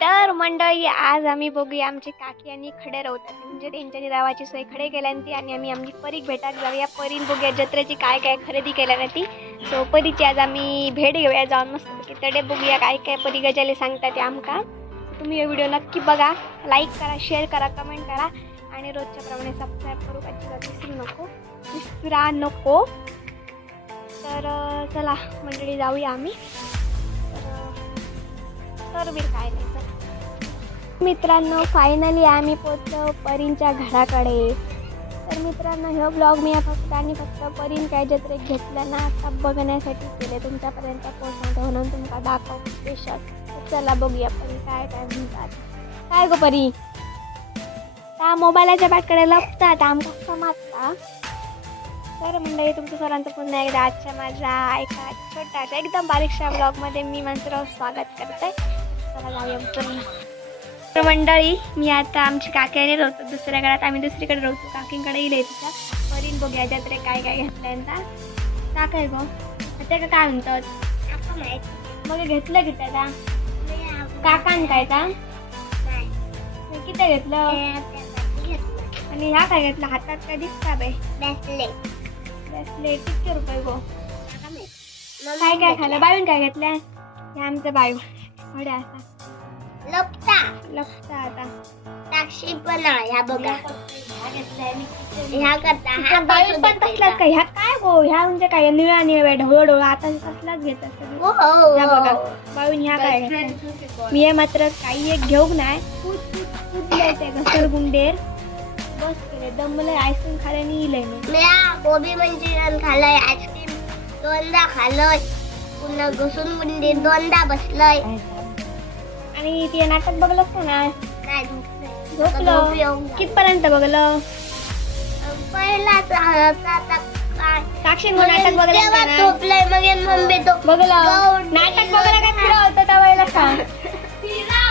तर मंडळी आज आम्ही बघूया आमचे काकी आणि खडे रवतात. म्हणजे त्यांच्या रावाची सोय खडे केल्या ती आणि आम्ही आमची परीक भेटाक जाऊया. परीन बघूया जत्रेची काय काय खरेदी केल्या ती सो परीची आज आम्ही भेट घेऊया जाऊन मस्त की तडे बघूया काय काय परी गजाले सांगतात ते आमका. तुम्ही हे व्हिडिओ नक्की बघा. लाईक करा शेअर करा कमेंट करा. आणि रोजच्या प्रमाणे सबस्क्राईब करू. अजिबात विसरू नको. विसरा नको. तर चला मंडळी जाऊया आम्ही. तर मी काय नाही चला. मित्रांनो फायनली आम्ही पोचलो परींच्या घराकडे. तर मित्रांनो हे ब्लॉग मी फक्त आणि फक्त परीन काय जत्रेत घेतलं ना आता बघण्यासाठी केले तुमच्यापर्यंत पोहोचवतो म्हणून तुमका दाखव स्पेशल चला बघूया परी काय काय म्हणतात. काय गो परी? त्या मोबाईलाच्या बाटकडे लपतात आमका समजता तर मंडळी तुमच्या सरांचं पुन्हा एकदा आजच्या माझ्या एका छोट्याशा एकदम बारीकशा ब्लॉगमध्ये मी मंत्र स्वागत करते. चला जाऊया मंडळी मी आता आमची काकीने राहतो दुसऱ्या घरात आम्ही दुसरीकडे राहतो काकींकडे येईल तिच्या परीन बघूया जत्रे काय काय घेतलं यांचा का काय गो. ते का काय म्हणतात? मग घेतलं की त्याला? काकान काय का किती घेतलं? आणि ह्या काय घेतलं? हातात काय दिसता बाई? ब्रेसलेट. किती रुपये गो? काय काय खाल्लं? बायून काय घेतलंय? हे आमचं बायू थोडे असा लपता. लपता आता. साक्षी पण ह्या बघा. ह्या करता हा बसून पण तसलाच काय ह्या काय गो ह्या म्हणजे काय निळा निळा ढवळ ढवळ आता तसलाच घेत असतात हो, हो, ह्या बघा हो. बायून ह्या काय? मी हे मात्र काही एक घेऊक नाही. घसरगुंडेर बस केले दमले आईस्क्रीम खाल्याने इले मी. हा गोबी मंचुरियन खाल्लंय आईस्क्रीम दोनदा खाल्लंय. पुन्हा घुसून बुंदी दोनदा बसलंय. आणि ते नाटक बघलंच का ना नाही झोपलं. कितपर्यंत बघलं? पहिलाच साक्षी नाटक बघलं तेव्हा का ना? झोपलंय मग येऊन मम्मी तो बघलं. गौड- नाटक बघायला काय फिरव होतं त्या वेळेला सांग.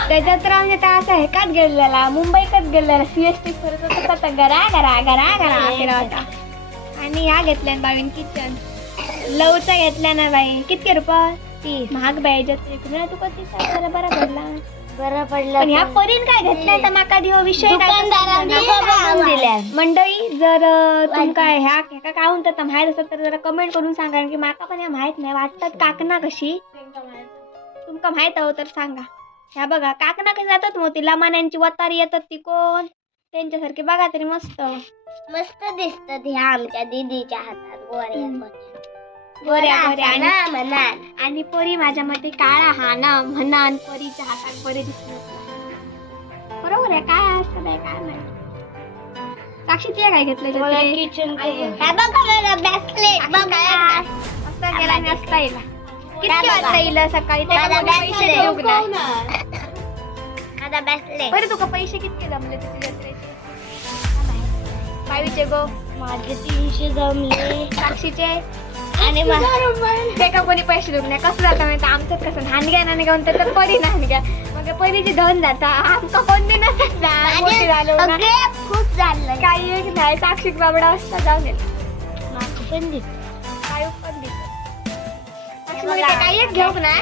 त्याच्यात तर म्हणजे त्या असं हेकात गेलेला मुंबईतच गेलेला सीएसटी करत होता तर गरा गरा गरा गरा फिरत होता आणि ह्या घेतल्या ना बाईन किचन लवचा घेतल्या ना बाई. कितके रुपये? तीस महाग बाई जत्रे तुका तीस हजार बरा पडला. बरं पडलं पण ह्या परीन काय घेतल्या तर माका दिहो विषय तो दुकानदारांनी सांगा. सांगून दिल्या. मंडळी जर तुमका ह्या ह्याका काय म्हणतात माहीत असत तर जरा कमेंट करून सांगा कारण की माका पण ह्या माहीत नाही. वाटतात काकना कशी? तुमका माहीत आहो तर सांगा. ह्या बघा काकना कशी जातात मग ती लमान्यांची वतारी येतात ती कोण? त्यांच्यासारखी बघा तरी मस्त. मस्त दिसतात ह्या आमच्या दीदीच्या हातात गोऱ्या. गोऱ्या गोऱ्या गोऱ्या आणि परी माझ्या मते काळा हा ना म्हणा आणि परीच्या हातात परी दिसत बरोबर आहे काय असतं काय माहिती साक्षी ते काय घेतलं? किचन आई. हे बघा मला ब्रेसलेट बघा असं गेला आणि असता येईल. किती. वाजता येईल सकाळी? त्याला पैसे माझा ब्रेसलेट बरं तुका पैसे कितके जमले जत्रेचे बावीचे गो. माझे तीनशे जमले. साक्षीचे? आणि ते का कोणी पैसे देऊक नाही कसं जातं माहिती आमचं कसं? हानग्या नाणे घेऊन तर परी नानग्या मग परीची धन जाता. आमका कोण बी नसत ना मोठी झालो ना खूप झालं. काही एक नाही साक्षी बाबडा असता जाऊन पण काय पण म्हणजे काय काही एक घेऊक नाही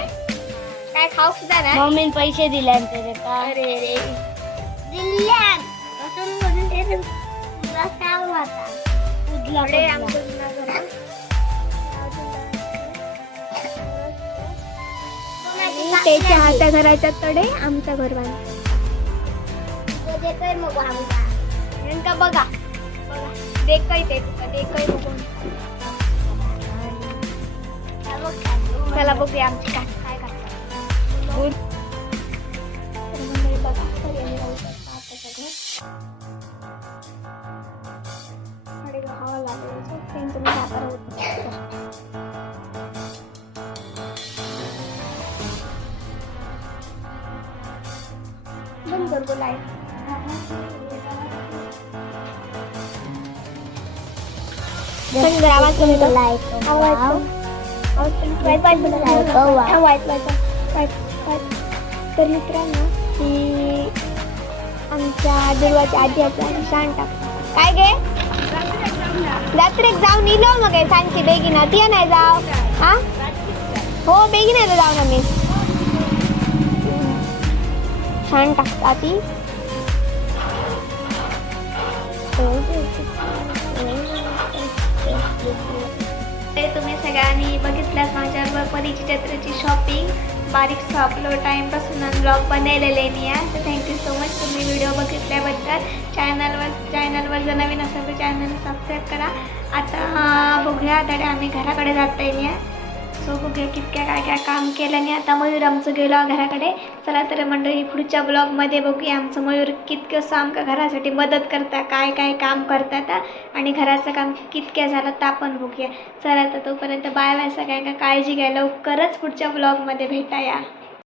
काय खाऊ सुद्धा नाही. मम्मीन पैसे दिले त्याचे का? अरे रे. ते आता उजला त्याच्या हात्या घराच्या तडे आमचं घर तो देतोय मग आमचा नेमका बघा. बघा. देखय ते तुका देखय बघून हा बघ. चला बघूया आमची काकी काय करतात. तर मंडळी बघा. तर यांनी बंद कर गो लाइट कमी लाइट वाईट वाईट वाईट वाईट वाईट वाईट तर मित्रांनो ही आमच्या दुर्वाच्या आजी आपल्या शान टाकतात काय गे जत्रेक जाऊन इलो मग हे सांगची बेगीन ती नाही जाव हा हो बेगीन येतो जाऊ ना मी छान टाकतात ती ते तुम्ही सगळ्यांनी बघितल्यास माझ्यावर परीची जत्रेची शॉपिंग बारीक आपलं टाईमपासून ब्लॉग बनवलेले मी आहे. तर थँक्यू सो मच तुम्ही व्हिडिओ बघितल्याबद्दल. चॅनलवर चॅनलवर जर नवीन असेल तर चॅनल सबस्क्राईब करा. आता बघूया. तरी आम्ही घराकडे जाता येईल सो बघूया कितक्या काय काय काम केलं आणि आता मयूर आमचं गेलो घराकडे. चला तर मंडळी पुढच्या ब्लॉगमध्ये बघूया आमचं मयूर कितकंसं आमका घरासाठी मदत करता काय काय काम करतात आणि घराचं काम कितक्या झालं तर आपण बघूया. चला तर तोपर्यंत बाय बाय सगळ्यांना काळजी घ्या. लवकरच पुढच्या ब्लॉगमध्ये भेटाया.